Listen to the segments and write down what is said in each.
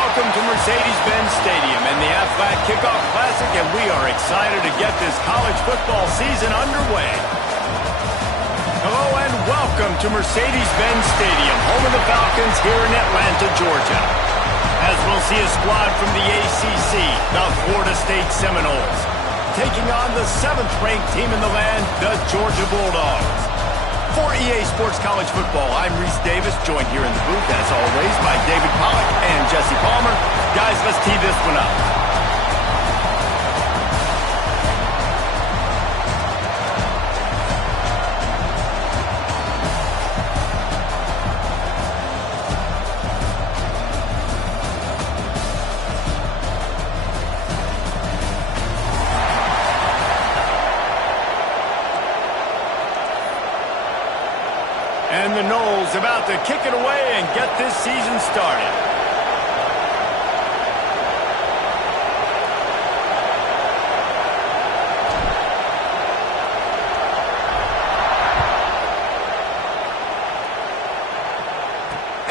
Welcome to Mercedes-Benz Stadium and the Aflac Kickoff Classic, and we are excited to get this college football season underway. Hello and welcome to Mercedes-Benz Stadium, home of the Falcons here in Atlanta, Georgia. As we'll see a squad from the ACC, the Florida State Seminoles, taking on the 7th-ranked team in the land, the Georgia Bulldogs. For EA Sports College Football, I'm Reese Davis, joined here in the booth, as always, by David Pollack and Jesse Palmer. Guys, let's tee this one up. And the Noles about to kick it away and get this season started.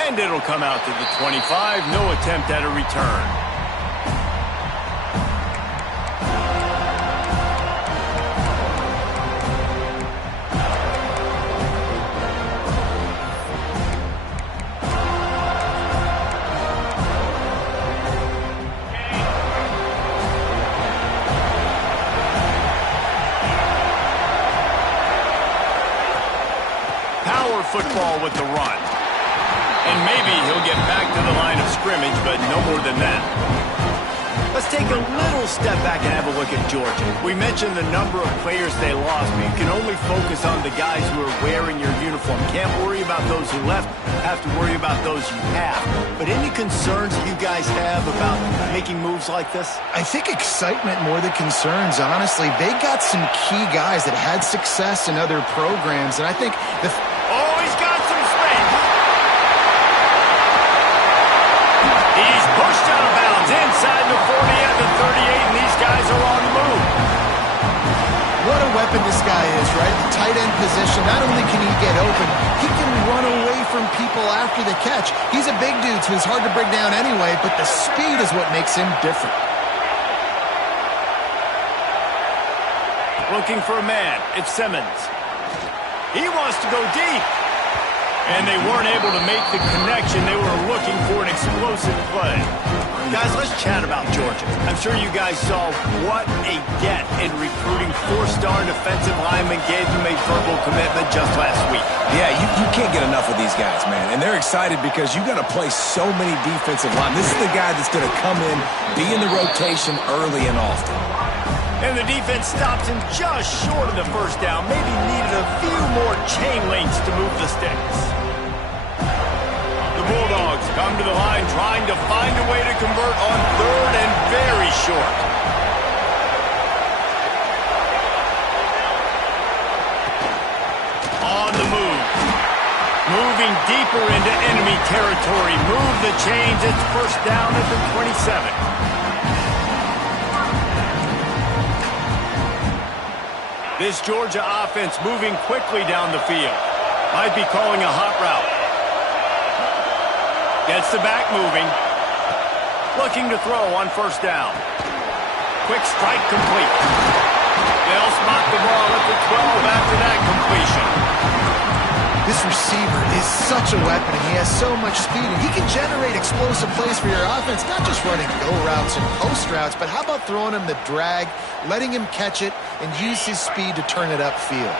And it'll come out to the 25. No attempt at a return. Football with the run. And maybe he'll get back to the line of scrimmage, but no more than that. Let's take a little step back and have a look at Georgia. We mentioned the number of players they lost, but you can only focus on the guys who are wearing your uniform. Can't worry about those who left, have to worry about those you have. But any concerns you guys have about making moves like this? I think excitement more than concerns, honestly. They got some key guys that had success in other programs, and I think the... Oh, he's got some space. He's pushed out of bounds inside the 40 at the 38, and these guys are on the move. What a weapon this guy is, right? The tight end position. Not only can he get open, he can run away from people after the catch. He's a big dude, so he's hard to bring down anyway, but the speed is what makes him different. Looking for a man. It's Simmons. He wants to go deep. And they weren't able to make the connection. They were looking for an explosive play. Guys, let's chat about Georgia. I'm sure you guys saw what a get in recruiting 4-star defensive linemen gave them a verbal commitment just last week. Yeah, you can't get enough of these guys, man. And they're excited because you got to play so many defensive line. This is the guy that's going to come in, be in the rotation early and often. And the defense stops him just short of the first down. Maybe needed a few more chain links to move the sticks. The Bulldogs come to the line trying to find a way to convert on 3rd and very short. On the move. Moving deeper into enemy territory. Move the chains. It's first down at the 27. This Georgia offense moving quickly down the field. Might be calling a hot route. Gets the back moving. Looking to throw on first down. Quick strike complete. They'll spot the ball at the 12 after that completion. This receiver is such a weapon, and he has so much speed, and he can generate explosive plays for your offense, not just running go routes and post routes, but how about throwing him the drag, letting him catch it, and use his speed to turn it upfield.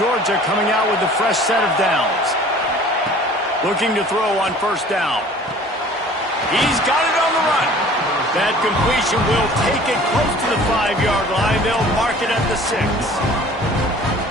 Georgia coming out with a fresh set of downs. Looking to throw on first down. He's got it on the run. That completion will take it close to the 5-yard line. They'll mark it at the 6.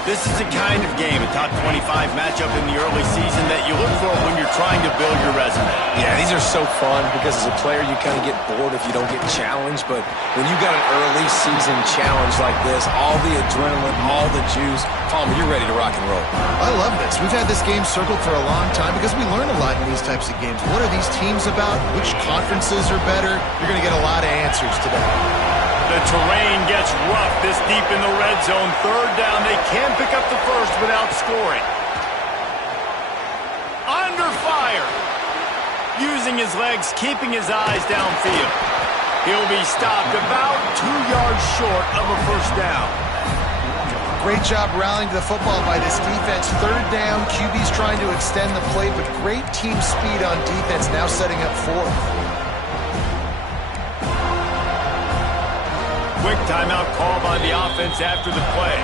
This is the kind of game, a top 25 matchup in the early season, that you look for when you're trying to build your resume. Yeah, these are so fun because as a player you kind of get bored if you don't get challenged, but when you got an early season challenge like this, all the adrenaline, all the juice, Palmer, you're ready to rock and roll. I love this. We've had this game circled for a long time because we learn a lot in these types of games. What are these teams about? Which conferences are better? You're going to get a lot of answers today. The terrain gets rough this deep in the red zone. 3rd down. They can pick up the first without scoring. Under fire. Using his legs, keeping his eyes downfield. He'll be stopped about 2 yards short of a first down. Great job rallying to the football by this defense. Third down, QB's trying to extend the play, but great team speed on defense, now setting up fourth. Quick timeout call by the offense after the play.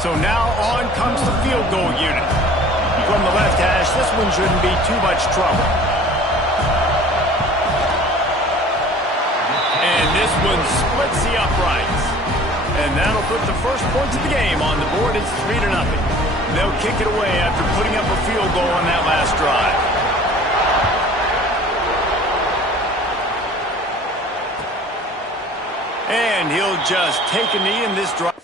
So now on comes the field goal unit. From the left hash, this one shouldn't be too much trouble. And this one splits the uprights. And that'll put the first points of the game on the board. It's 3-0. They'll kick it away after putting up a field goal on that last drive. And he'll just take a knee in this drive.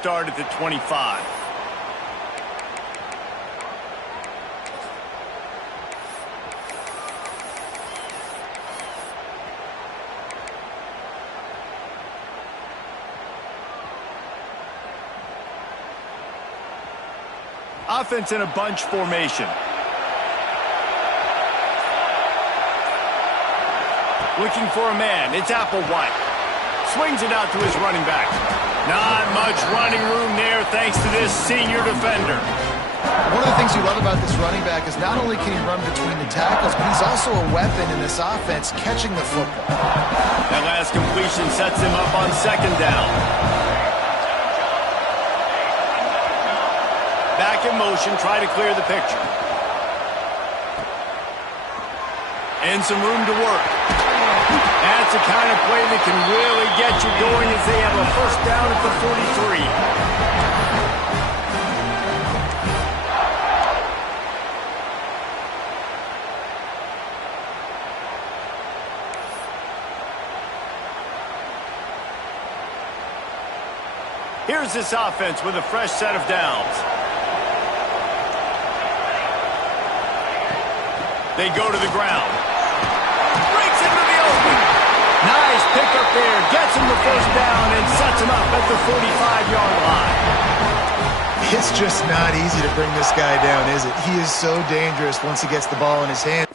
Start at the 25. Offense in a bunch formation. Looking for a man. It's Applewhite. Swings it out to his running back. Not much running room there thanks to this senior defender. One of the things you love about this running back is not only can he run between the tackles, but he's also a weapon in this offense catching the football. That last completion sets him up on second down. Back in motion, try to clear the picture. And some room to work. That's the kind of play that can really get you going as they have a first down at the 43. Here's this offense with a fresh set of downs. They go to the ground. Breaks into the open. Nice pickup there. Gets him the first down and sets him up at the 45-yard line. It's just not easy to bring this guy down, is it? He is so dangerous once he gets the ball in his hand.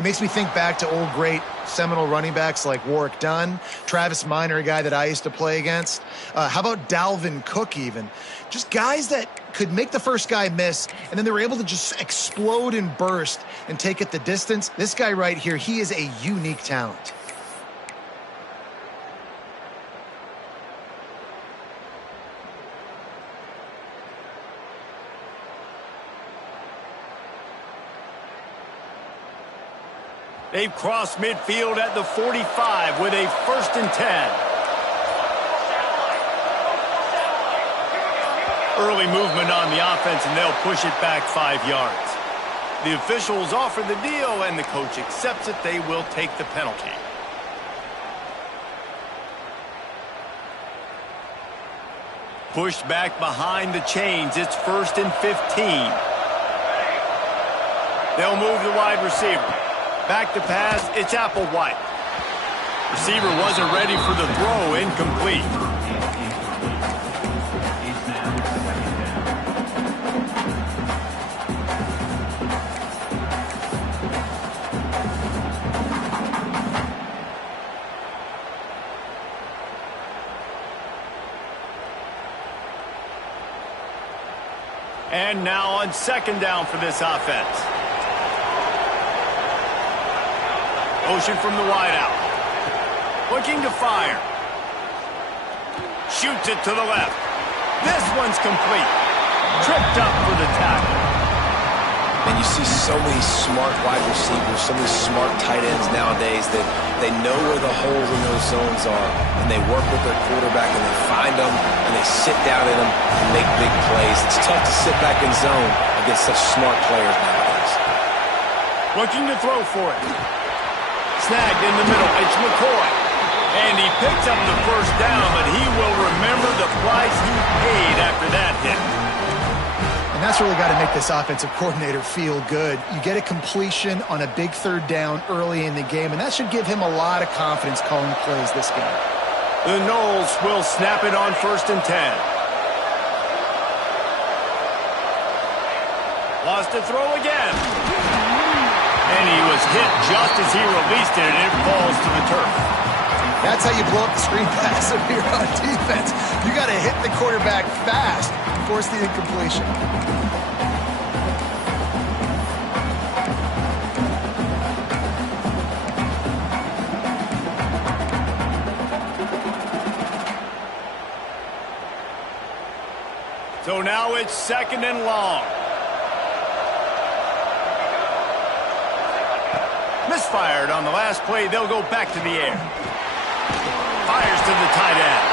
It makes me think back to old great seminal running backs like Warwick Dunn, Travis Minor, a guy that I used to play against. How about Dalvin Cook even? Just guys that could make the first guy miss, and then they were able to just explode and burst and take it the distance. This guy right here, he is a unique talent. They've crossed midfield at the 45 with a 1st and 10. Early movement on the offense, and they'll push it back 5 yards. The officials offer the deal, and the coach accepts it. They will take the penalty. Pushed back behind the chains. It's 1st and 15. They'll move the wide receiver. Back to pass, it's Applewhite. Receiver wasn't ready for the throw, incomplete. And now on 2nd down for this offense. Motion from the wideout. Looking to fire. Shoots it to the left. This one's complete. Tripped up for the tackle. And you see so many smart wide receivers, so many smart tight ends nowadays that they know where the holes in those zones are, and they work with their quarterback, and they find them, and they sit down in them and make big plays. It's tough to sit back in zone against such smart players nowadays. Looking to throw for it. Snagged in the middle. It's McCoy. And he picks up the 1st down, but he will remember the price he paid after that hit. And that's really got to make this offensive coordinator feel good. You get a completion on a big 3rd down early in the game, and that should give him a lot of confidence calling plays this game. The Noles will snap it on 1st and 10. Lost to throw again. And he was hit just as he released it, and it falls to the turf. That's how you blow up the screen pass if you're on defense. You got to hit the quarterback fast, force the incompletion. So now it's 2nd and long. Misfired on the last play. They'll go back to the air. Fires to the tight end.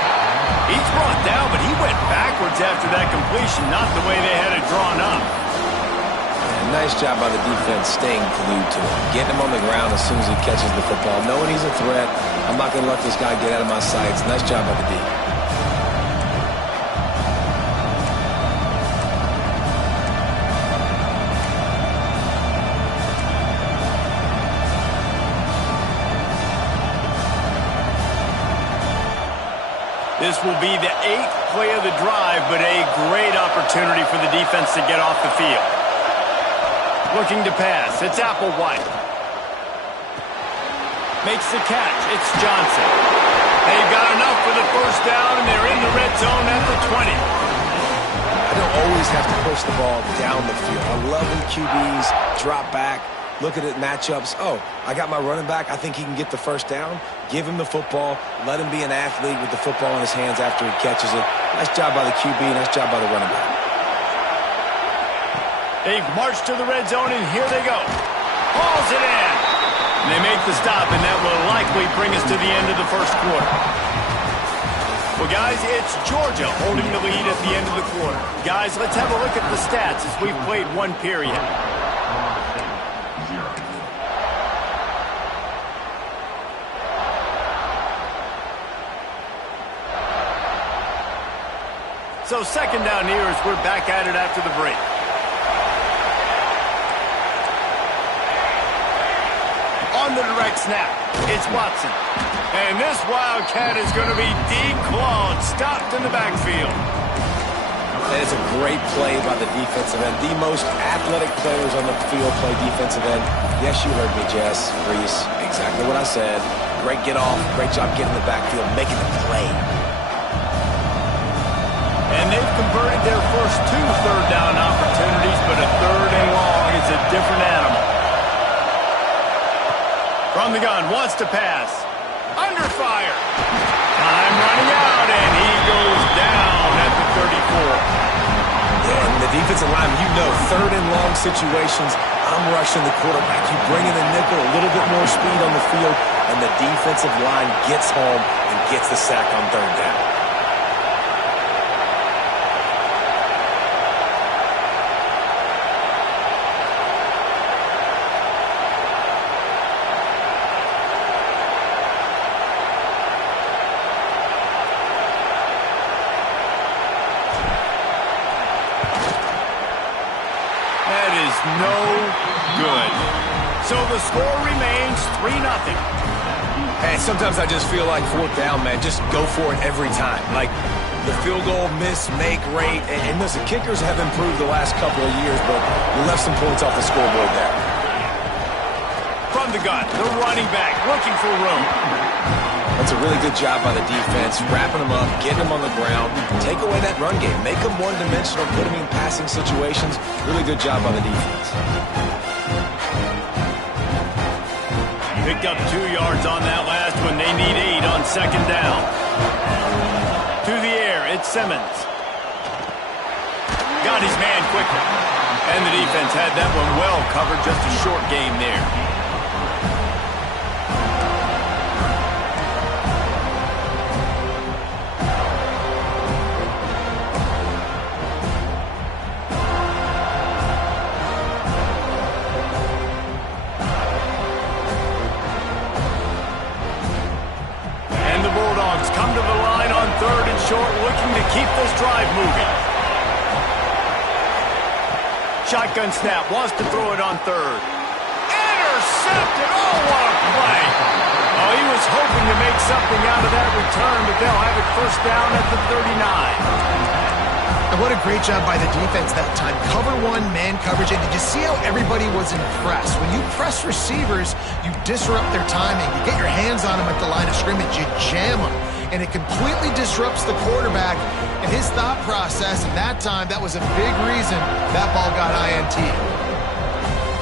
He's brought down, but he went backwards after that completion, not the way they had it drawn up. And nice job by the defense staying glued to him. Getting him on the ground as soon as he catches the football. Knowing he's a threat, I'm not going to let this guy get out of my sights. Nice job by the D. This will be the 8th play of the drive, but a great opportunity for the defense to get off the field. Looking to pass. It's Applewhite. Makes the catch. It's Johnson. They've got enough for the 1st down, and they're in the red zone at the 20. I don't always have to push the ball down the field. I love when QBs drop back, look at it matchups. Oh, I got my running back. I think he can get the 1st down. Give him the football. Let him be an athlete with the football in his hands after he catches it. Nice job by the QB. Nice job by the running back. They've marched to the red zone, and here they go. Hauls it in. And they make the stop, and that will likely bring us to the end of the 1st quarter. Well, guys, it's Georgia holding the lead at the end of the quarter. Guys, let's have a look at the stats as we've played 1 period. So 2nd down here as we're back at it after the break. On the direct snap, it's Watson. And this Wildcat is going to be declawed, stopped in the backfield. And it's a great play by the defensive end. The most athletic players on the field play defensive end. Yes, you heard me, Jess, Reese. Exactly what I said. Great get off. Great job getting the backfield, making the play. And they've converted their first 2 third-down opportunities, but a 3rd and long is a different animal. From the gun, wants to pass. Under fire. Time running out, and he goes down at the 34. Yeah, and the defensive line, you know, 3rd and long situations, I'm rushing the quarterback. You bring in the nickel, a little bit more speed on the field, and the defensive line gets home and gets the sack on 3rd down. No good. So the score remains 3-0. Hey, sometimes I just feel like 4th down, man. Just go for it every time. Like the field goal miss, make rate. And listen, kickers have improved the last couple of years, but you left some points off the scoreboard there. From the gun, the running back looking for room. That's a really good job by the defense, wrapping them up, getting them on the ground. Take away that run game. Make them one-dimensional, put them in passing situations. Really good job by the defense. Picked up 2 yards on that last one. They need 8 on 2nd down. To the air, it's Simmons. Got his man quickly. And the defense had that one well covered. Just a short game there. Come to the line on 3rd and short, looking to keep this drive moving. Shotgun snap, wants to throw it on 3rd. Intercepted! Oh, what a play! Oh, he was hoping to make something out of that return, but they'll have it 1st down at the 39. And what a great job by the defense that time. Cover 1, man coverage. And did you see how everybody was impressed? When you press receivers, you disrupt their timing. You get your hands on them at the line of scrimmage. You jam them. And it completely disrupts the quarterback and his thought process. And that time, that was a big reason that ball got INT.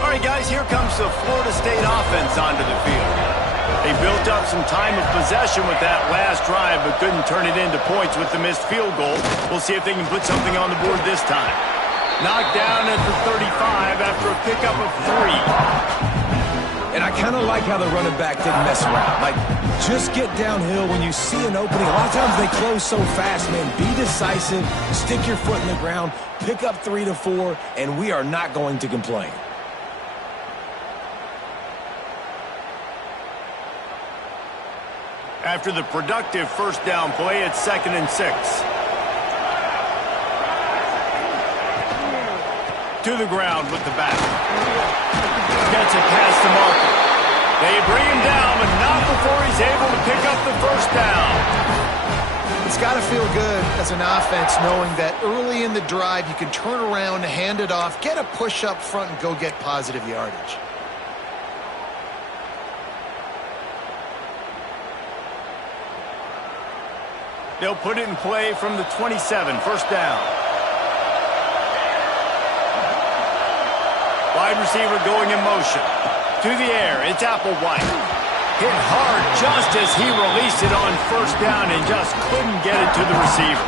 All right, guys, here comes the Florida State offense onto the field. They built up some time of possession with that last drive, but couldn't turn it into points with the missed field goal. We'll see if they can put something on the board this time. Knocked down at the 35 after a pickup of 3. And I kind of like how the running back didn't mess around. Like, just get downhill when you see an opening. A lot of times they close so fast, man. Be decisive, stick your foot in the ground, pick up 3 to 4, and we are not going to complain. After the productive 1st down play, it's 2nd and 6. To the ground with the back. Gets it past the marker. They bring him down, but not before he's able to pick up the 1st down. It's got to feel good as an offense knowing that early in the drive you can turn around, hand it off, get a push up front, and go get positive yardage. They'll put it in play from the 27, 1st down. Wide receiver going in motion. To the air, it's Applewhite. Hit hard just as he released it on 1st down and just couldn't get it to the receiver.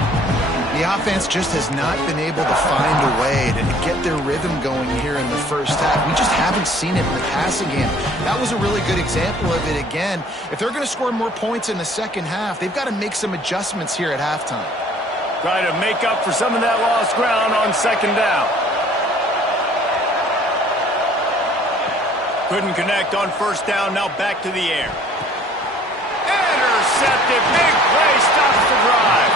The offense just has not been able to find a way to get their rhythm going here in the 1st half. We just haven't seen it in the passing game. That was a really good example of it again. If they're going to score more points in the 2nd half, they've got to make some adjustments here at halftime. Try to make up for some of that lost ground on 2nd down. Couldn't connect on 1st down, now back to the air. Intercepted, big play, stops the drive.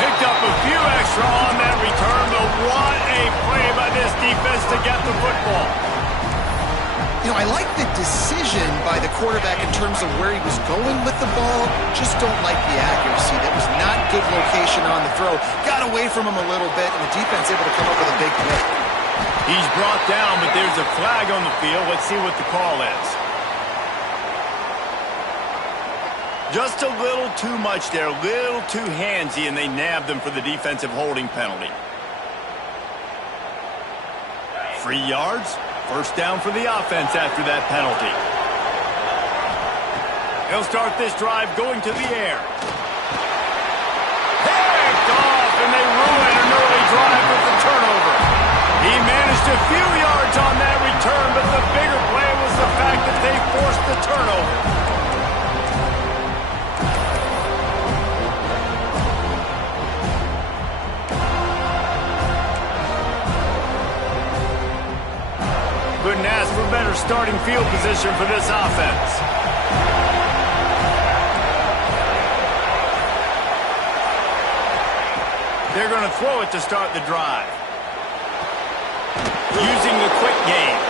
Picked up a few extra on that return, but what a play by this defense to get the football. You know, I like the decision by the quarterback in terms of where he was going with the ball. Just don't like the accuracy. That was not good location on the throw. Got away from him a little bit, and the defense able to come up with a big pick. He's brought down, but there's a flag on the field. Let's see what the call is. Just a little too much there, a little too handsy, and they nabbed him for the defensive holding penalty. 3 yards, first down for the offense after that penalty. They'll start this drive going to the air. Picked off, and they ruin an early drive with the turnover. He managed a few yards on that return, but the bigger play was the fact that they forced the turnover. Couldn't ask for better starting field position for this offense. They're going to throw it to start the drive. Using the quick game.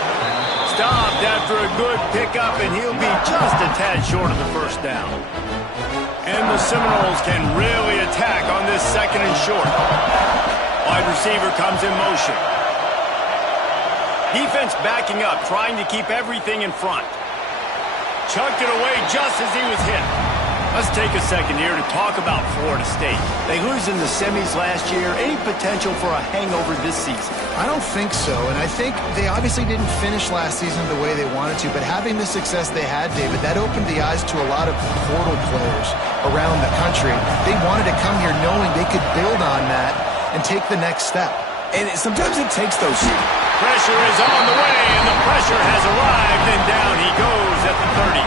Stopped after a good pickup, and he'll be just a tad short of the first down. And the Seminoles can really attack on this second and short. Wide receiver comes in motion. Defense backing up, trying to keep everything in front. Chucked it away just as he was hit. Let's take a second here to talk about Florida State. They lose in the semis last year. Any potential for a hangover this season? I don't think so, and I think they obviously didn't finish last season the way they wanted to, but having the success they had, David, that opened the eyes to a lot of portal players around the country. They wanted to come here knowing they could build on that and take the next step. And sometimes it takes those. Pressure is on the way, and the pressure has arrived, and down he goes at the 30.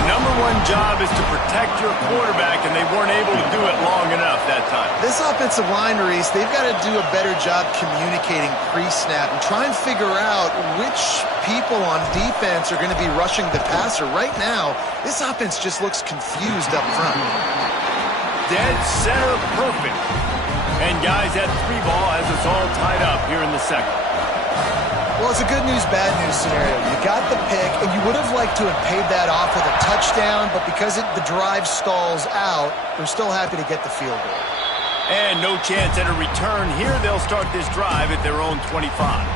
The number one job is to protect your quarterback, and they weren't able to do it long enough that time. This offensive line, Reese, they've got to do a better job communicating pre-snap and try and figure out which people on defense are going to be rushing the passer. Right now, this offense just looks confused up front. Dead center perfect. And guys, that 3 ball has us all tied up here in the second. Well, it's a good news, bad news scenario. You got the pick, and you would have liked to have paid that off with a touchdown, but because the drive stalls out, they're still happy to get the field goal. And no chance at a return here. They'll start this drive at their own 25.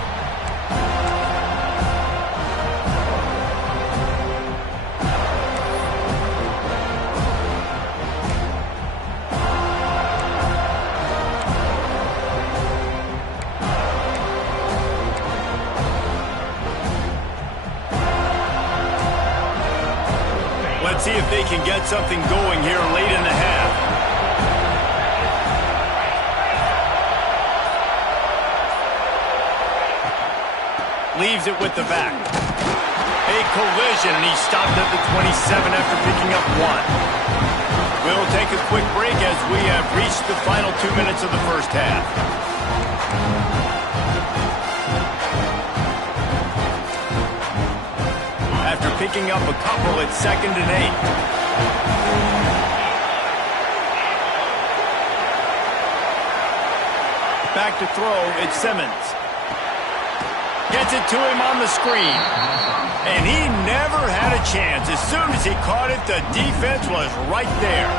Let's see if they can get something going here late in the half. Leaves it with the back. A collision, and he stopped at the 27 after picking up 1. We'll take a quick break as we have reached the final 2 minutes of the first half. After picking up a couple, it's 2nd and 8. Back to throw, it's Simmons. Gets it to him on the screen. And he never had a chance. As soon as he caught it, the defense was right there.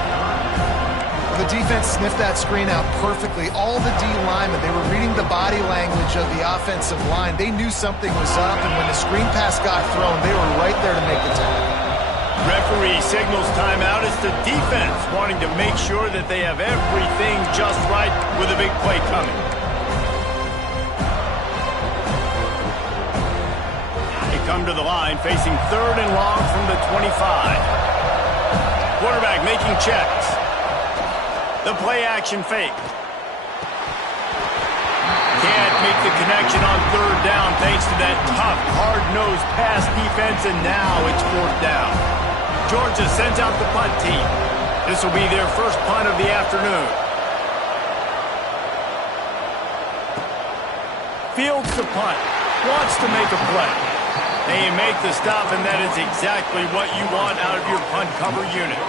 The defense sniffed that screen out perfectly. All the D linemen, they were reading the body language of the offensive line. They knew something was up, and when the screen pass got thrown, they were right there to make the tackle. Referee signals timeout. It's the defense wanting to make sure that they have everything just right with a big play coming. They come to the line facing 3rd and long from the 25. Quarterback making checks. The play-action fake. Can't make the connection on 3rd down thanks to that tough, hard-nosed pass defense, and now it's 4th down. Georgia sends out the punt team. This will be their first punt of the afternoon. Fields the punt. Wants to make a play. They make the stop, and that is exactly what you want out of your punt cover unit.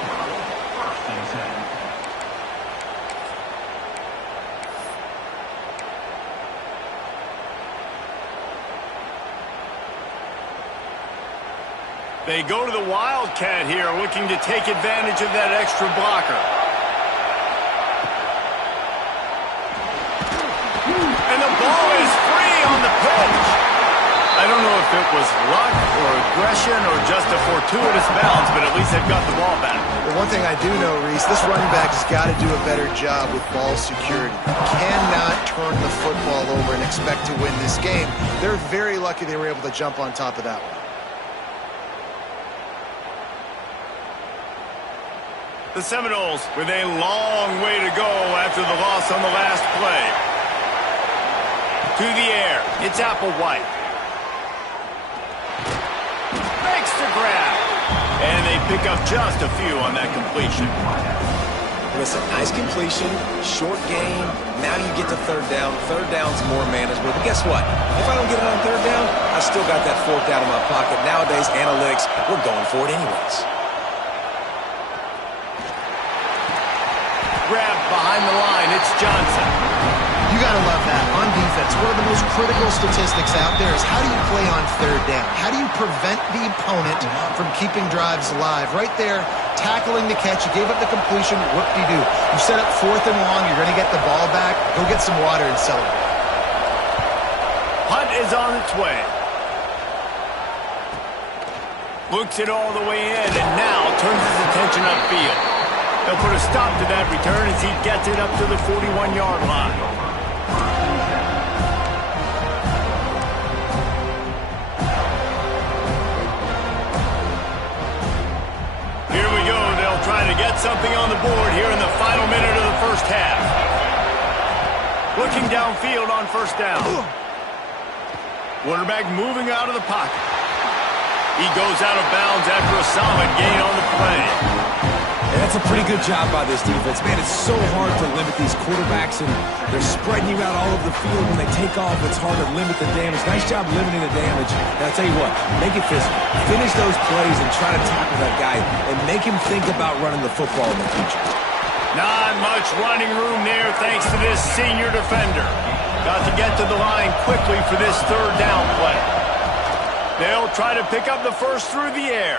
They go to the Wildcat here, looking to take advantage of that extra blocker. And the ball is free on the pitch. I don't know if it was luck or aggression or just a fortuitous bounce, but at least they've got the ball back. Well, one thing I do know, Reese, this running back has got to do a better job with ball security. Cannot turn the football over and expect to win this game. They're very lucky they were able to jump on top of that one. The Seminoles with a long way to go after the loss on the last play. To the air, it's Applewhite. Makes the grab. And they pick up just a few on that completion. Listen, nice completion, short game. Now you get to third down. Third down's more manageable. But guess what? If I don't get it on third down, I still got that fourth down in my pocket. Nowadays, analytics, we're going for it anyways. Grab behind the line, it's Johnson. You got to love that. On defense, one of the most critical statistics out there is how do you play on third down? How do you prevent the opponent from keeping drives alive? Right there, tackling the catch. You gave up the completion. Whoop-de-doo. You set up 4th and long. You're going to get the ball back. Go get some water and celebrate. Punt is on its way. Looks it all the way in and now turns his attention upfield. They'll put a stop to that return as he gets it up to the 41-yard line. Here we go. They'll try to get something on the board here in the final minute of the first half. Looking downfield on first down. Quarterback moving out of the pocket. He goes out of bounds after a solid gain on the play. And that's a pretty good job by this defense. Man, it's so hard to limit these quarterbacks, and they're spreading you out all over the field. When they take off, it's hard to limit the damage. Nice job limiting the damage. And I'll tell you what, make it physical. Finish those plays and try to tackle that guy and make him think about running the football in the future. Not much running room there thanks to this senior defender. Got to get to the line quickly for this third down play. They'll try to pick up the first through the air.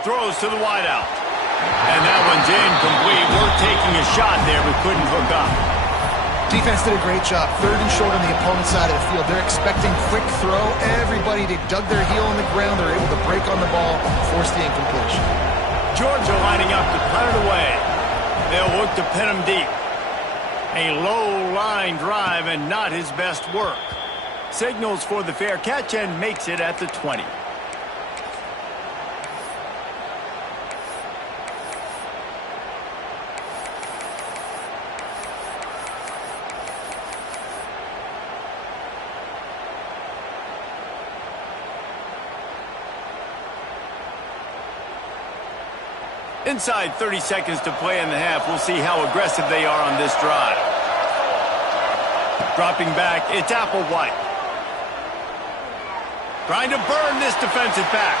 Throws to the wideout. And that one's incomplete. We're taking a shot there, but couldn't hook up. Defense did a great job. 3rd and short on the opponent's side of the field. They're expecting quick throw. Everybody, they dug their heel on the ground. They're able to break on the ball, force the incompletion. Georgia lining up to punt it away. They'll look to pin him deep. A low line drive and not his best work. Signals for the fair catch and makes it at the 20. Inside 30 seconds to play in the half. We'll see how aggressive they are on this drive. Dropping back, it's Applewhite. Trying to burn this defensive back.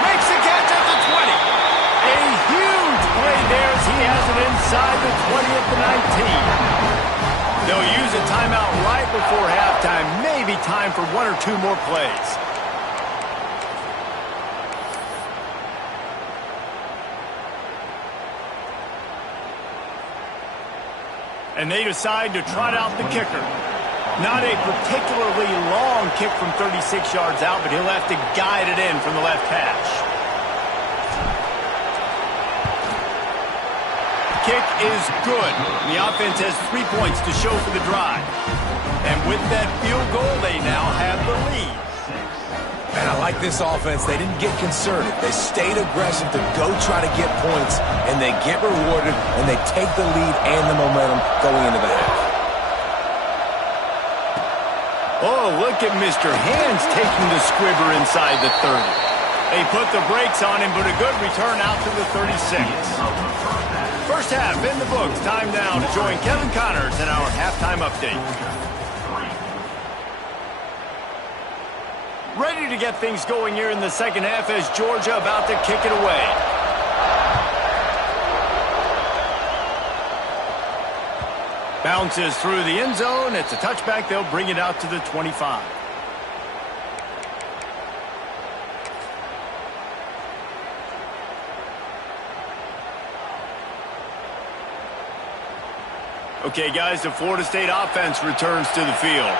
Makes the catch at the 20. A huge play there as he has it inside the 20 at the 19. They'll use a timeout right before halftime. Maybe time for 1 or 2 more plays. And they decide to trot out the kicker. Not a particularly long kick from 36 yards out, but he'll have to guide it in from the left hash. Kick is good. The offense has 3 points to show for the drive. And with that field goal, they now have the lead. Man, I like this offense. They didn't get concerted. They stayed aggressive to go try to get points, and they get rewarded, and they take the lead and the momentum going into the half. Oh, look at Mr. Hands taking the squibber inside the 30. They put the brakes on him, but a good return out to the 36. First half in the books. Time now to join Kevin Connors in our halftime update. Ready to get things going here in the second half as Georgia about to kick it away. Bounces through the end zone. It's a touchback. They'll bring it out to the 25. Okay, guys, the Florida State offense returns to the field.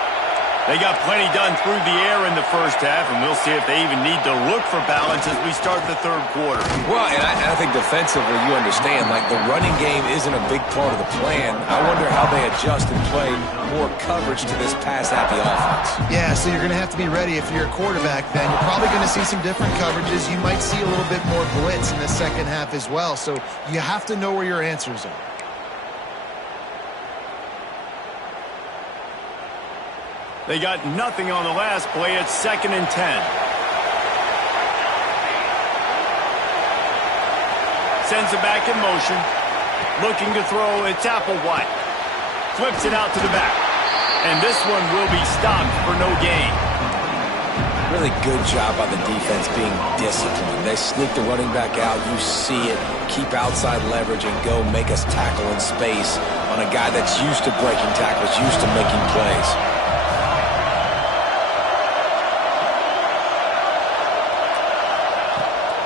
They got plenty done through the air in the first half, and we'll see if they even need to look for balance as we start the third quarter. Well, and I think defensively, you understand, like the running game isn't a big part of the plan. I wonder how they adjust and play more coverage to this pass-happy offense. Yeah, so you're going to have to be ready if you're a quarterback then. You're probably going to see some different coverages. You might see a little bit more blitz in the second half as well, so you have to know where your answers are. They got nothing on the last play. It's 2nd and 10. Sends it back in motion. Looking to throw. It's Applewhite. Flips it out to the back. And this one will be stopped for no gain. Really good job by the defense being disciplined. They sneak the running back out. You see it. Keep outside leverage and go make us tackle in space on a guy that's used to breaking tackles, used to making plays.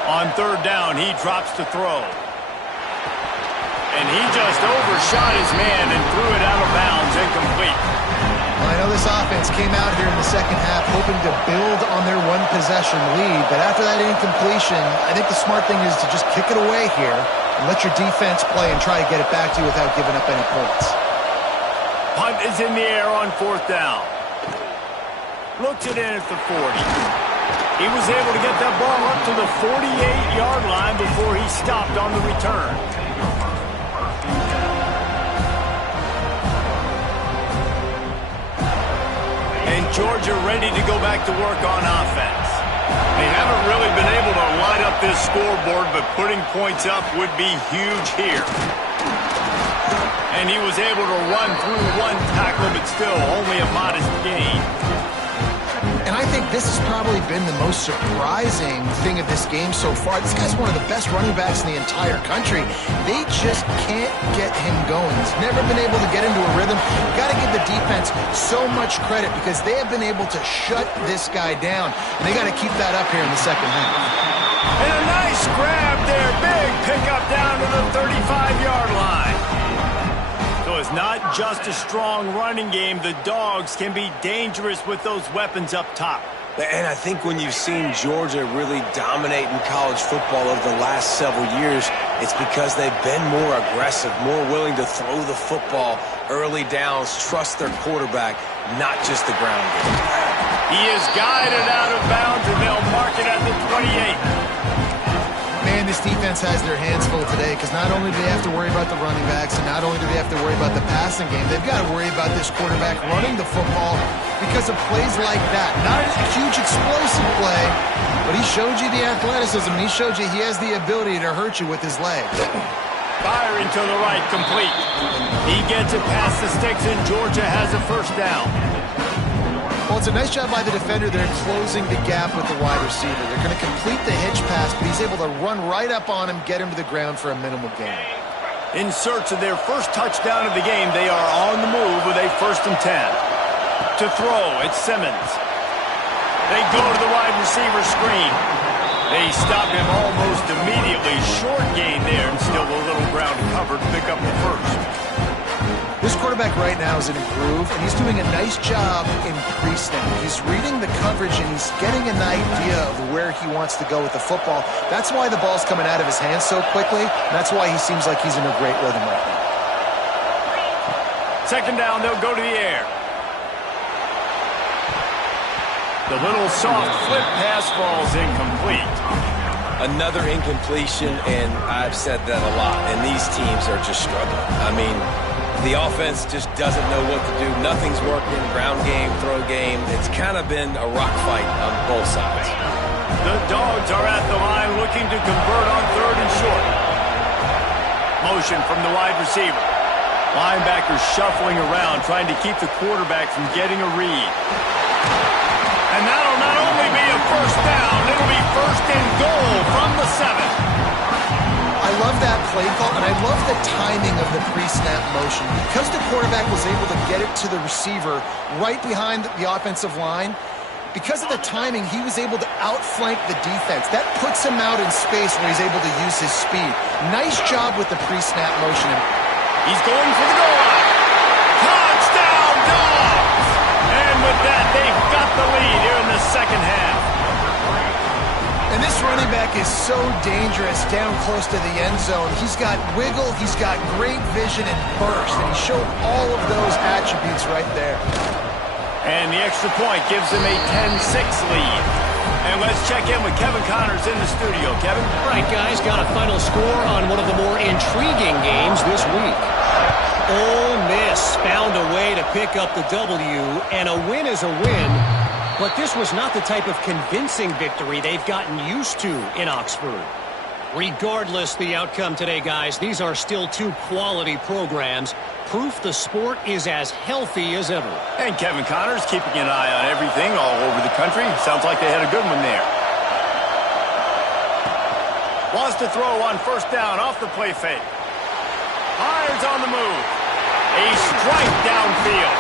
On 3rd down, he drops to throw. And he just overshot his man and threw it out of bounds, incomplete. Well, I know this offense came out here in the second half hoping to build on their one-possession lead, but after that incompletion, I think the smart thing is to just kick it away here and let your defense play and try to get it back to you without giving up any points. Punt is in the air on 4th down. Looks it in at the 40. He was able to get that ball up to the 48-yard line before he stopped on the return. And Georgia ready to go back to work on offense. They haven't really been able to line up this scoreboard, but putting points up would be huge here. And he was able to run through one tackle, but still only a modest gain. And I think this has probably been the most surprising thing of this game so far. This guy's one of the best running backs in the entire country. They just can't get him going. He's never been able to get into a rhythm. You've got to give the defense so much credit because they have been able to shut this guy down. And they got to keep that up here in the second half. And a nice grab there. Big pickup down to the 35-yard line. So it's not just a strong running game. The Dogs can be dangerous with those weapons up top. And I think when you've seen Georgia really dominate in college football over the last several years, it's because they've been more aggressive, more willing to throw the football early downs, trust their quarterback, not just the ground game. He is guided out of bounds, and they'll mark it at the 28. Man, this defense has their hands full today because not only do they have to worry about the running backs and not only do they have to worry about the passing game, they've got to worry about this quarterback running the football because of plays like that. Not a huge explosive play, but he showed you the athleticism, and he showed you he has the ability to hurt you with his legs. Firing to the right, complete. He gets it past the sticks, and Georgia has a 1st down. Well, it's a nice job by the defender. They're closing the gap with the wide receiver. They're going to complete the hitch pass, but he's able to run right up on him, get him to the ground for a minimal gain. In search of their first touchdown of the game, they are on the move with a 1st and 10. To throw, it's Simmons. They go to the wide receiver screen. They stop him almost immediately. Short gain there, and still a little ground covered to pick up the 1st. This quarterback right now is an improve, and he's doing a nice job in pre-snap. He's reading the coverage, and he's getting an idea of where he wants to go with the football. That's why the ball's coming out of his hands so quickly, and that's why he seems like he's in a great rhythm right now. 2nd down, they'll go to the air. The little soft flip pass falls incomplete. Another incompletion, and I've said that a lot, and these teams are just struggling. I mean, the offense just doesn't know what to do. Nothing's working. Ground game, throw game. It's kind of been a rock fight on both sides. The Dogs are at the line looking to convert on 3rd and short. Motion from the wide receiver. Linebackers shuffling around, trying to keep the quarterback from getting a read. And that'll not only be a 1st down, it'll be 1st and goal from the 7. I love that play call, and I love the timing of the pre-snap motion. Because the quarterback was able to get it to the receiver right behind the offensive line, because of the timing, he was able to outflank the defense. That puts him out in space where he's able to use his speed. Nice job with the pre-snap motion. He's going for the goal line. at that? They've got the lead here in the second half. And this running back is so dangerous down close to the end zone. He's got wiggle, he's got great vision and burst, and he showed all of those attributes right there. And the extra point gives him a 10-6 lead. And let's check in with Kevin Connors in the studio. Kevin? All right, guys, got a final score on one of the more intriguing games this week. Ole Miss found a way to pick up the W, and a win is a win. But this was not the type of convincing victory they've gotten used to in Oxford. Regardless the outcome today, guys, these are still two quality programs. Proof the sport is as healthy as ever. And Kevin Connors keeping an eye on everything all over the country. Sounds like they had a good one there. Wants to throw on first down off the play fake. Fires on the move. A strike downfield.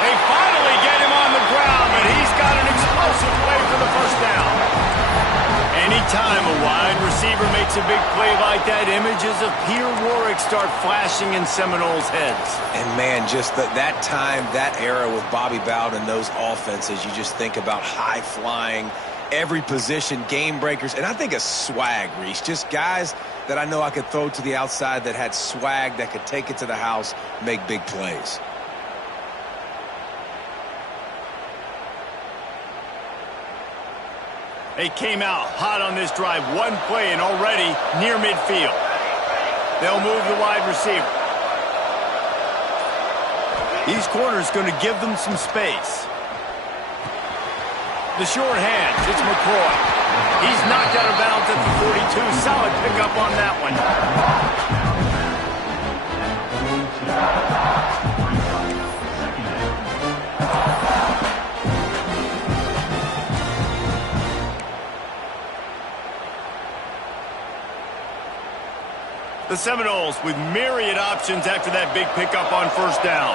They finally get him on the ground, but he's got an explosive play for the first down. Anytime a wide receiver makes a big play like that, images of Peter Warwick start flashing in Seminoles' heads. And, man, just that time, that era with Bobby Bowden and those offenses, you just think about high-flying, every position, game breakers, and I think of swag, Reese. Just guys that I know I could throw to the outside that had swag, that could take it to the house, make big plays. They came out hot on this drive. One play and already near midfield. They'll move the wide receiver. These corners going to give them some space. The short hands, it's McCoy. He's knocked out of bounds at the 42. Solid pickup on that one. The Seminoles with myriad options after that big pickup on first down.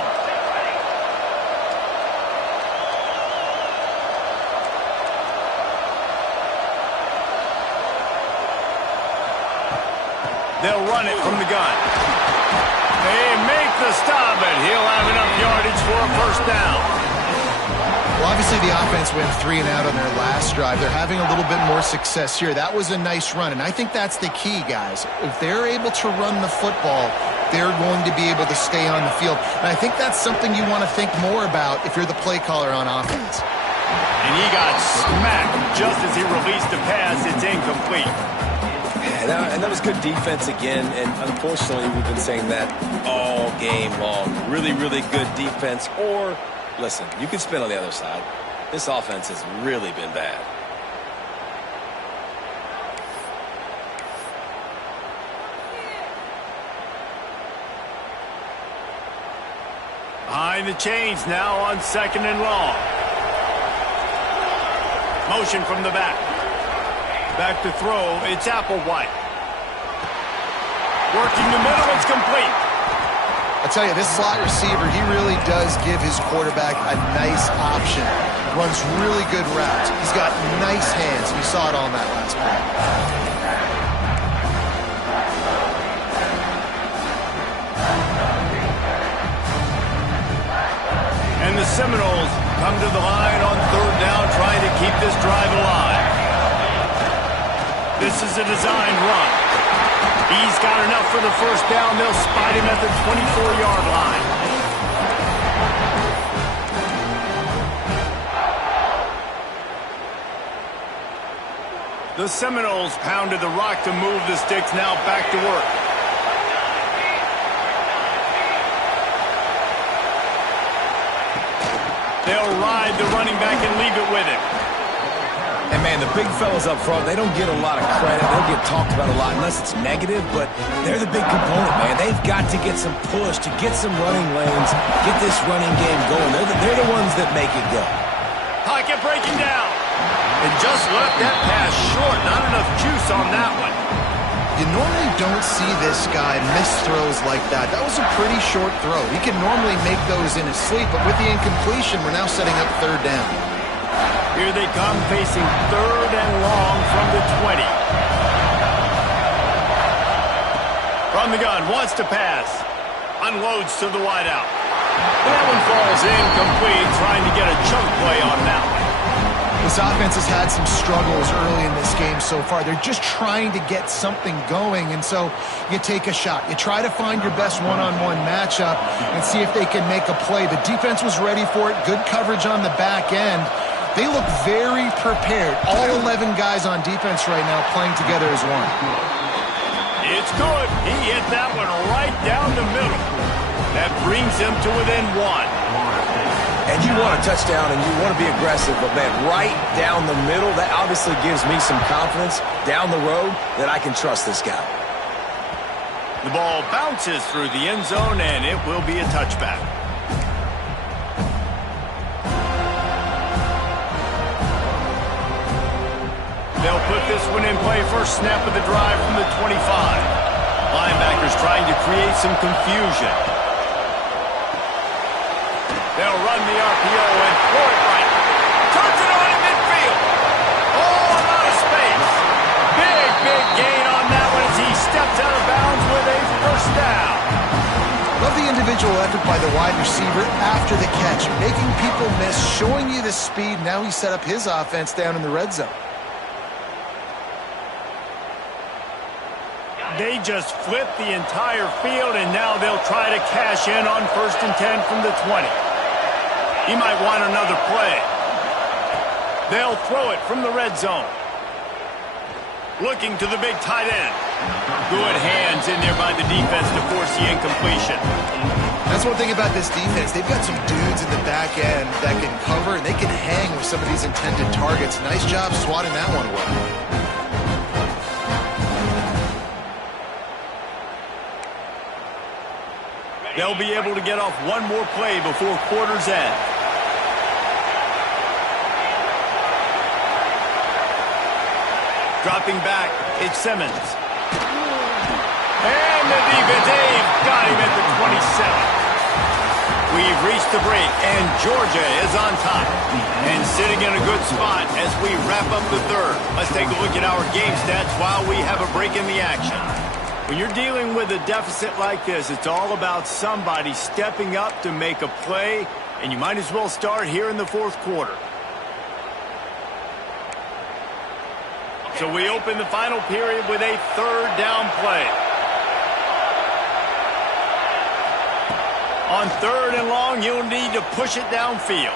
They'll run it from the gun. They make the stop, and he'll have enough yardage for a first down. Well, obviously the offense went 3 and out on their last drive. They're having a little bit more success here. That was a nice run, and I think that's the key, guys. If they're able to run the football, they're going to be able to stay on the field. And I think that's something you want to think more about if you're the play caller on offense. And he got smacked just as he released the pass. It's incomplete. And that was good defense again, and unfortunately we've been saying that all game long. Really, really good defense. Or, listen, you can spin on the other side. This offense has really been bad. Behind the chains now on 2nd and long. Motion from the back. Back to throw, it's Applewhite. Working the middle, it's complete. I tell you, this slot receiver, he really does give his quarterback a nice option. Runs really good routes. He's got nice hands. We saw it all in that last play. And the Seminoles come to the line on 3rd down, trying to keep this drive alive. This is a designed run. He's got enough for the first down. They'll spot him at the 24-yard line. The Seminoles pounded the rock to move the sticks. Now back to work. They'll ride the running back and leave it with him. And, man, the big fellas up front, they don't get a lot of credit. They'll get talked about a lot unless it's negative, but they're the big component, man. They've got to get some push, to get some running lanes, get this running game going. They're the ones that make it go. Pocket breaking down. And just left that pass short. Not enough juice on that one. You normally don't see this guy miss throws like that. That was a pretty short throw. He can normally make those in his sleep, but with the incompletion, we're now setting up 3rd down. Here they come, facing 3rd and long from the 20. From the gun, wants to pass. Unloads to the wideout. That one falls incomplete, trying to get a chunk play on that one. This offense has had some struggles early in this game so far. They're just trying to get something going, and so you take a shot. You try to find your best one-on-one matchup and see if they can make a play. The defense was ready for it. Good coverage on the back end. They look very prepared. All 11 guys on defense right now playing together as one. It's good. He hit that one right down the middle. That brings him to within one. And you want a touchdown and you want to be aggressive, but, man, right down the middle, that obviously gives me some confidence down the road that I can trust this guy. The ball bounces through the end zone, and it will be a touchback. They'll put this one in play. First snap of the drive from the 25. Linebackers trying to create some confusion. They'll run the RPO and throw it right. Turns it on in midfield. Oh, a lot of space. Big gain on that one as he steps out of bounds with a first down. Love the individual effort by the wide receiver after the catch, making people miss, showing you the speed. Now he set up his offense down in the red zone. They just flip the entire field, and now they'll try to cash in on 1st and 10 from the 20. He might want another play. They'll throw it from the red zone. Looking to the big tight end. Good hands in there by the defense to force the incompletion. That's one thing about this defense. They've got some dudes in the back end that can cover, and they can hang with some of these intended targets. Nice job swatting that one away. They'll be able to get off one more play before quarter's end. Dropping back, it's Simmons. And the defense, they've got him at the 27. We've reached the break, and Georgia is on top. And sitting in a good spot as we wrap up the third. Let's take a look at our game stats while we have a break in the action. When you're dealing with a deficit like this, it's all about somebody stepping up to make a play, and you might as well start here in the fourth quarter. So we open the final period with a third down play. On 3rd and long, you'll need to push it downfield.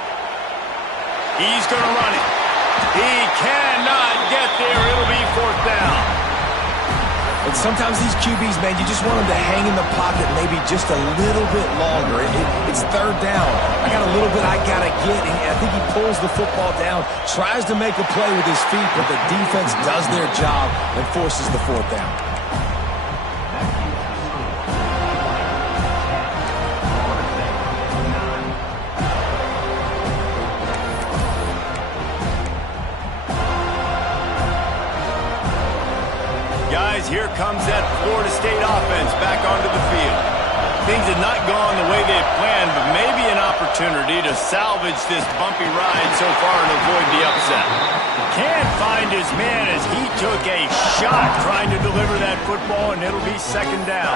He's going to run it. He cannot get there. It'll be 4th down. And sometimes these QBs, man, you just want them to hang in the pocket maybe just a little bit longer. It's 3rd down. I got a little bit I got to get, and I think he pulls the football down, tries to make a play with his feet, but the defense does their job and forces the 4th down. Here comes that Florida State offense back onto the field. Things have not gone the way they planned, but maybe an opportunity to salvage this bumpy ride so far and avoid the upset. Can't find his man as he took a shot trying to deliver that football, and it'll be 2nd down.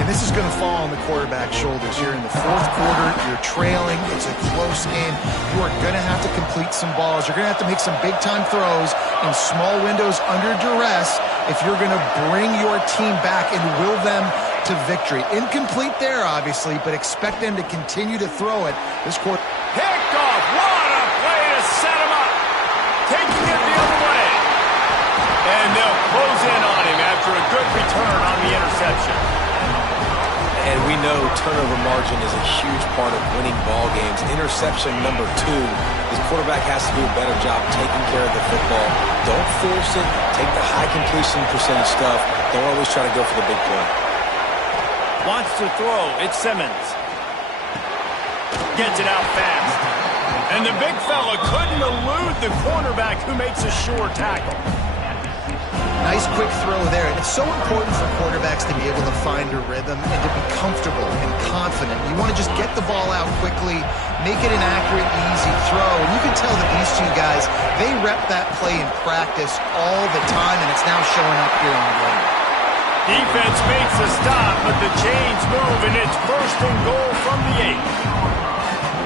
And this is going to fall on the quarterback's shoulders here in the fourth quarter. You're trailing. It's a close game. You are going to have to complete some balls. You're going to have to make some big-time throws in small windows under duress if you're going to bring your team back and will them to victory. Incomplete there, obviously, but expect them to continue to throw it. This quarter. Picked off. What a play to set him up. Taking it the other way. And they'll close in on him after a good return on the interception. And we know turnover margin is a huge part of winning ball games. Interception number 2. This quarterback has to do a better job taking care of the football. Don't force it. Take the high completion percentage stuff. Don't always try to go for the big play. Wants to throw. It's Simmons. Gets it out fast. And the big fella couldn't elude the cornerback who makes a sure tackle. Nice quick throw there. It's so important for quarterbacks to be able to find a rhythm and to be comfortable and confident. You want to just get the ball out quickly, make it an accurate, easy throw. And you can tell that these two guys, they rep that play in practice all the time, and it's now showing up here on the game. Defense makes a stop, but the chains move, and it's 1st and goal from the 8.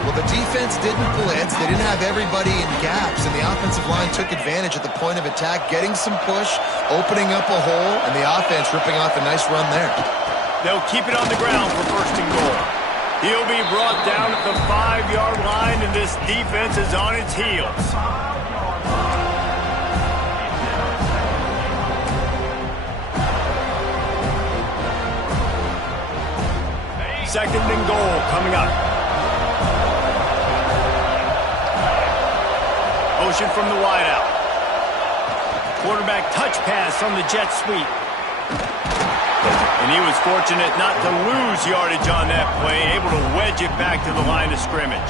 Well, the defense didn't blitz. They didn't have everybody in gaps, and the offensive line took advantage at the point of attack, getting some push, opening up a hole, and the offense ripping off a nice run there. They'll keep it on the ground for 1st and goal. He'll be brought down at the 5-yard line, and this defense is on its heels. 2nd and goal coming up. Motion from the wideout. Quarterback touch pass on the jet sweep. And he was fortunate not to lose yardage on that play, able to wedge it back to the line of scrimmage.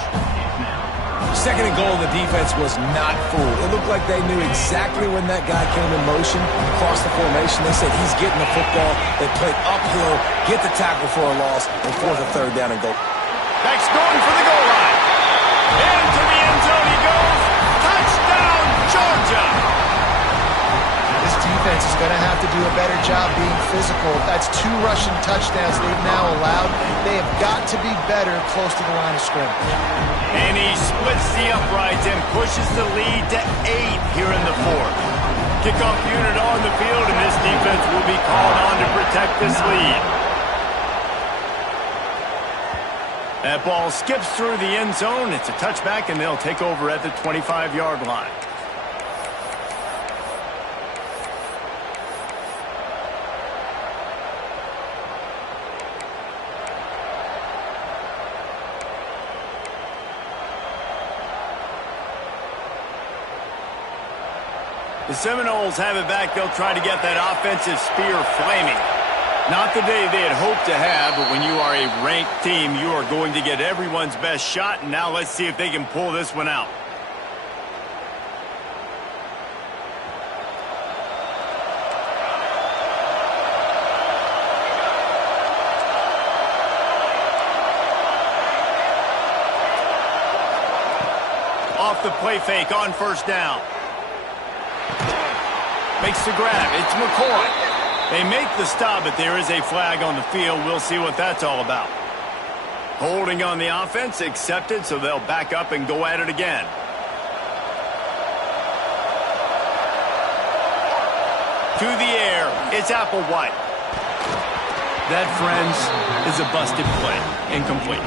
2nd and goal, the defense was not fooled. It looked like they knew exactly when that guy came in motion across the formation. They said he's getting the football. They played uphill, get the tackle for a loss, and force a 3rd down and go. Back's going for the goal line. Into the end zone he goes. Touchdown, Georgia! This defense is going to have to do a better job being physical. That's 2 rushing touchdowns they've now allowed. They have got to be better close to the line of scrimmage. And he splits the uprights and pushes the lead to 8 here in the 4th. Kickoff unit on the field, and this defense will be called on to protect this lead. That ball skips through the end zone. It's a touchback, and they'll take over at the 25-yard line. The Seminoles have it back. They'll try to get that offensive spear flaming. Not the day they had hoped to have, but when you are a ranked team, you are going to get everyone's best shot, and now let's see if they can pull this one out. Off the play fake on 1st down. Makes the grab. It's McCoy. They make the stop, but there is a flag on the field. We'll see what that's all about. Holding on the offense, accepted, so they'll back up and go at it again. To the air, it's Applewhite. That, friends, is a busted play. Incomplete.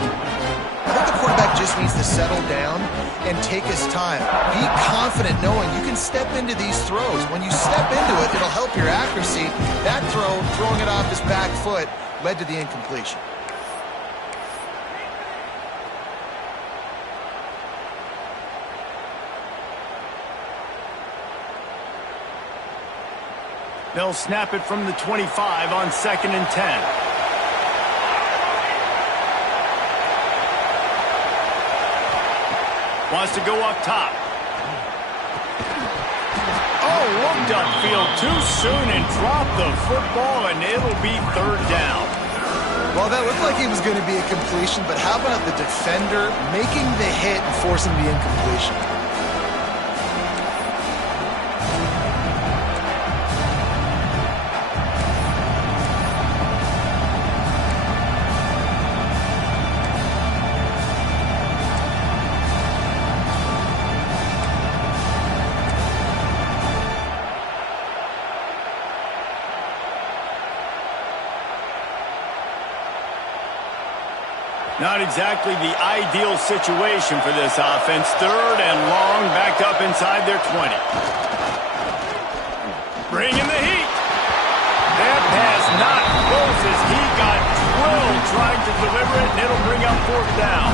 I think the quarterback just needs to settle down and take his time. Be confident knowing you can step into these throws. When you step into it, it'll help your accuracy. That throw, throwing it off his back foot, led to the incompletion. They'll snap it from the 25 on 2nd and 10. Wants to go up top. Oh, looked upfield too soon and dropped the football, and it'll be 3rd down. Well, that looked like it was going to be a completion, but how about the defender making the hit and forcing the incompletion? Not exactly the ideal situation for this offense. 3rd and long, back up inside their 20. Bringing the heat. That pass not close as he got drilled trying to deliver it, and it'll bring up 4th down.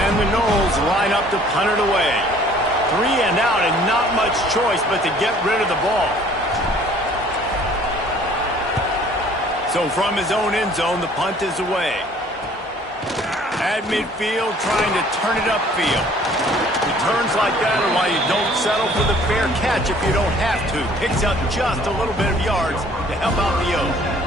And the Noles line up to punt it away. 3 and out, and not much choice but to get rid of the ball. So from his own end zone, the punt is away. At midfield, trying to turn it upfield. Returns like that are why you don't settle for the fair catch if you don't have to. Picks up just a little bit of yards to help out the O.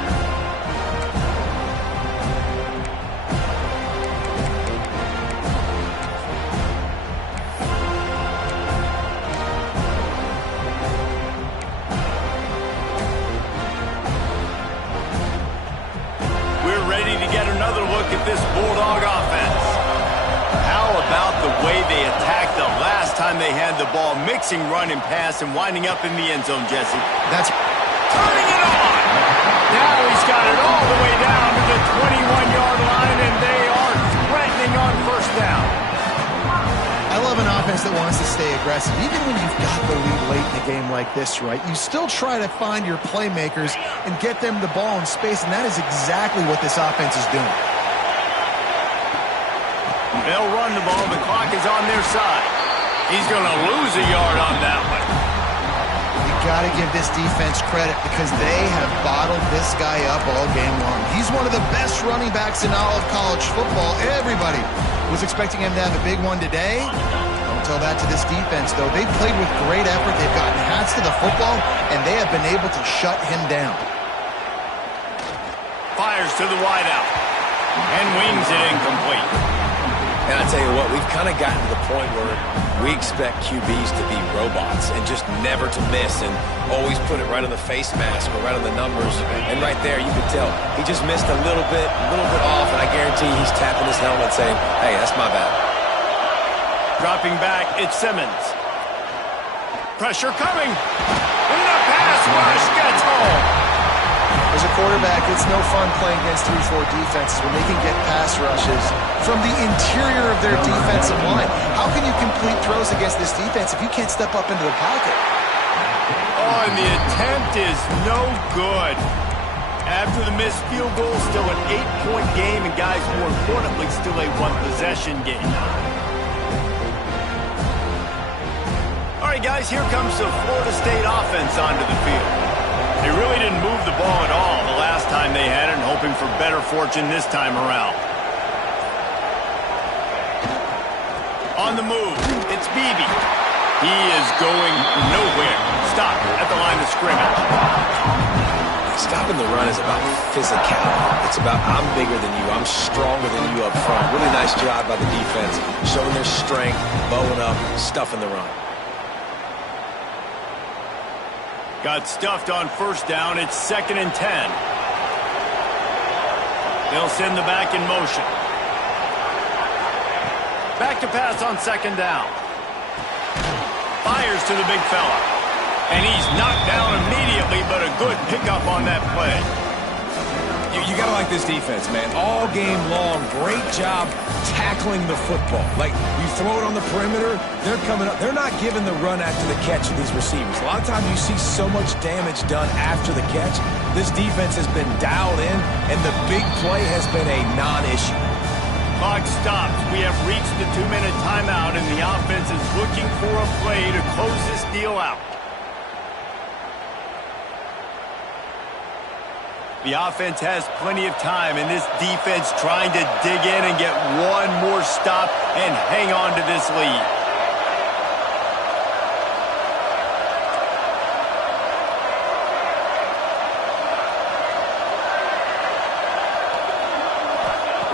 another look at this Bulldog offense. How about the way they attacked the last time they had the ball, mixing run and pass and winding up in the end zone, Jesse? That's turning it on. Now he's got it all the way down to the 21-yard line, and they are threatening on first down. I love an offense that wants to stay aggressive. Even when you've got the lead late in a game like this, right, you still try to find your playmakers and get them the ball in space, and that is exactly what this offense is doing. They'll run the ball. The clock is on their side. He's going to lose a yard on that one. You got to give this defense credit because they have bottled this guy up all game long. He's one of the best running backs in all of college football. Everybody was expecting him to have a big one today. Don't tell that to this defense, though. They've played with great effort. They've gotten hats to the football, and they have been able to shut him down. Fires to the wideout and wings it incomplete. And I tell you what, we've kind of gotten to the point where we expect QBs to be robots and just never to miss and always put it right on the face mask or right on the numbers. And right there, you can tell he just missed a little bit off, and I guarantee he's tapping his helmet saying, hey, that's my bad. Dropping back, it's Simmons. Pressure coming. And the pass rush gets home. As a quarterback, it's no fun playing against 3-4 defenses when they can get pass rushes from the interior of their defensive line. How can you complete throws against this defense if you can't step up into the pocket? Oh, and the attempt is no good. After the missed field goal, still an 8-point game, and guys, more importantly, still a one-possession game. All right, guys, here comes the Florida State offense onto the field. They really didn't move the ball at all the last time they had it, and hoping for better fortune this time around. On the move, it's Beebe. He is going nowhere. Stop at the line of scrimmage. Stopping the run is about physicality. It's about I'm bigger than you. I'm stronger than you up front. Really nice job by the defense, showing their strength, bowing up, stuffing the run. Got stuffed on first down. It's 2nd and 10. They'll send the back in motion. Back to pass on 2nd down. Fires to the big fella. And he's knocked down immediately, but a good pickup on that play. You got to like this defense, man. All game long, great job tackling the football. Like, you throw it on the perimeter, they're coming up. They're not giving the run after the catch of these receivers. A lot of times you see so much damage done after the catch. This defense has been dialed in, and the big play has been a non-issue. Clock stops. We have reached the 2-minute timeout, and the offense is looking for a play to close this deal out. The offense has plenty of time, and this defense trying to dig in and get one more stop and hang on to this lead.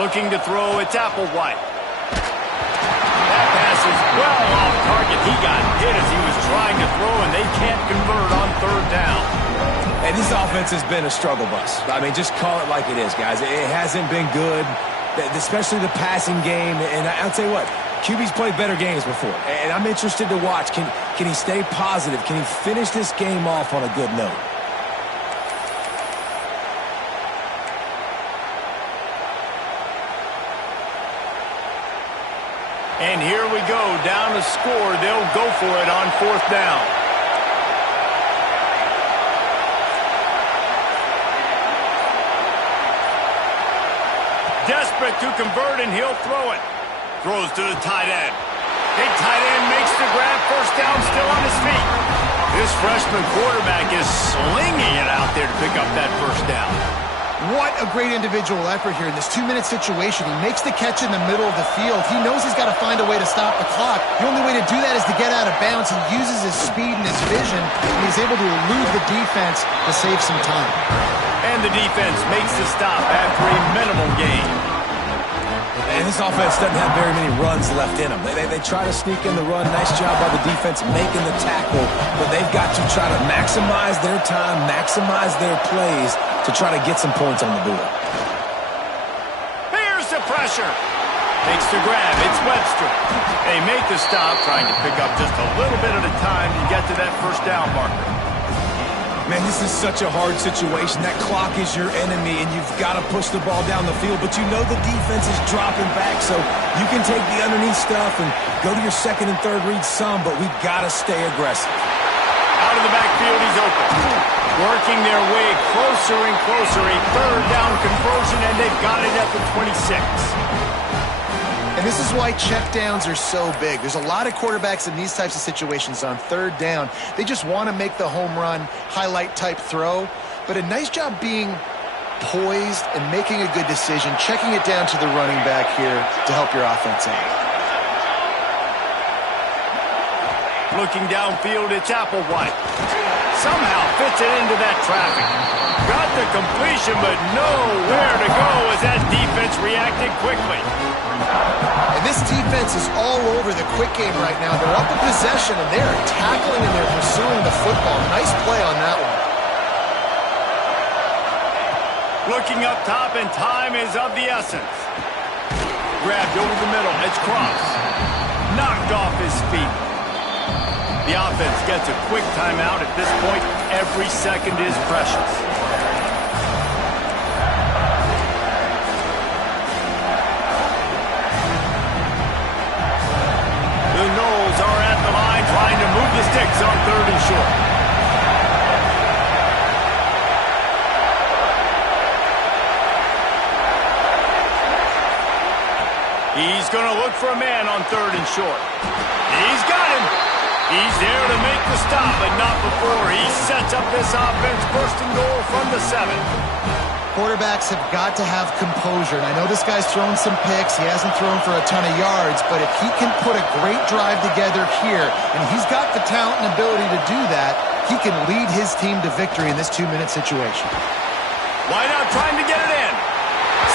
Looking to throw, it's Applewhite. That pass is well off target. He got hit as he was trying to throw, and they can't convert on 3rd down. And this offense has been a struggle bus. I mean, just call it like it is, guys. It hasn't been good, especially the passing game. And I'll tell you what, QB's played better games before. And I'm interested to watch. Can he stay positive? Can he finish this game off on a good note? And here we go, down to score. They'll go for it on 4th down. Desperate to convert, and he'll throw it. Throws to the tight end. Big tight end makes the grab. 1st down, still on his feet. This freshman quarterback is slinging it out there to pick up that 1st down. What a great individual effort here in this 2-minute situation. He makes the catch in the middle of the field. He knows he's got to find a way to stop the clock. The only way to do that is to get out of bounds. He uses his speed and his vision, and he's able to elude the defense to save some time. And the defense makes the stop after a minimal gain. And this offense doesn't have very many runs left in them. They try to sneak in the run. Nice job by the defense making the tackle. But they've got to try to maximize their time, maximize their plays to try to get some points on the board. the pressure. Makes the grab. It's Webster. They make the stop, trying to pick up just a little bit at a time to get to that first down marker. Man, this is such a hard situation. That clock is your enemy, and you've got to push the ball down the field, but you know the defense is dropping back, so you can take the underneath stuff and go to your second and third read some, but we've got to stay aggressive. Out of the backfield, he's open. Working their way closer and closer. A third down conversion, and they've got it at the 26. And this is why checkdowns are so big. There's a lot of quarterbacks in these types of situations on third down. They just want to make the home run, highlight type throw. But a nice job being poised and making a good decision, checking it down to the running back here to help your offense out. Looking downfield, it's Applewhite. Somehow fits it into that traffic. Got the completion, but nowhere to go as that defense reacted quickly. And this defense is all over the quick game right now. They're up in possession, and they're tackling and they're pursuing the football. Nice play on that one. Looking up top, and time is of the essence. Grabbed over the middle. It's Cross. Knocked off his feet. The offense gets a quick timeout. At this point, every second is precious. The Knowles are at the line trying to move the sticks on third and short. He's going to look for a man on third and short. He's got him. He's there to make the stop, but not before he sets up this offense first and goal from the 7. Quarterbacks have got to have composure. And I know this guy's thrown some picks. He hasn't thrown for a ton of yards, but if he can put a great drive together here, and he's got the talent and ability to do that, he can lead his team to victory in this 2-minute situation. Why not trying to get it in?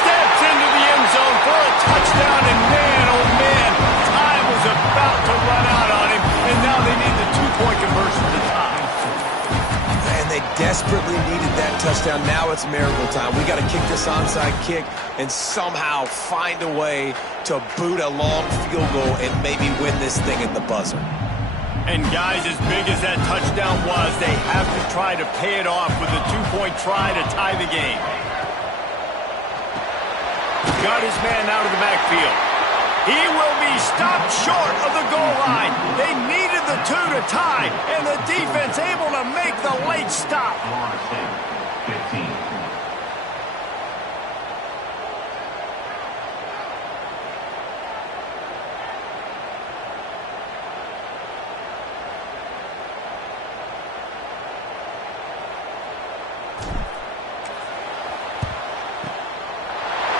Steps into the end zone for a touchdown, and man, oh man, time was about to run out on him, and now they need the 2-point conversion to tie. Man, they desperately needed that touchdown. Now it's miracle time. We got to kick this onside kick and somehow find a way to boot a long field goal and maybe win this thing at the buzzer. And guys, as big as that touchdown was, they have to try to pay it off with a 2-point try to tie the game. Got his man out of the backfield. He will be stopped short of the goal line. They needed the 2 to tie, and the defense able to make the late stop. 15.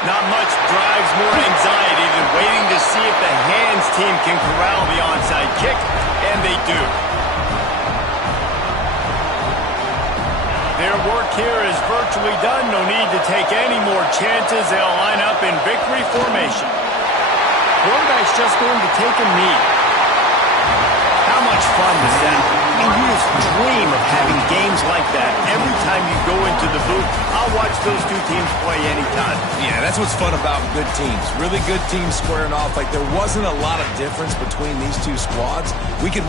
Not much drives more anxiety than waiting to see if the hands team can corral the onside kick, and they do. Their work here is virtually done. No need to take any more chances. They'll line up in victory formation. Quarterback's just going to take a knee. How much fun is that? I mean, you just dream of having games like that every time you go into the booth. I'll watch those two teams play anytime. Yeah, that's what's fun about good teams. Really good teams squaring off. Like, there wasn't a lot of difference between these two squads. We could watch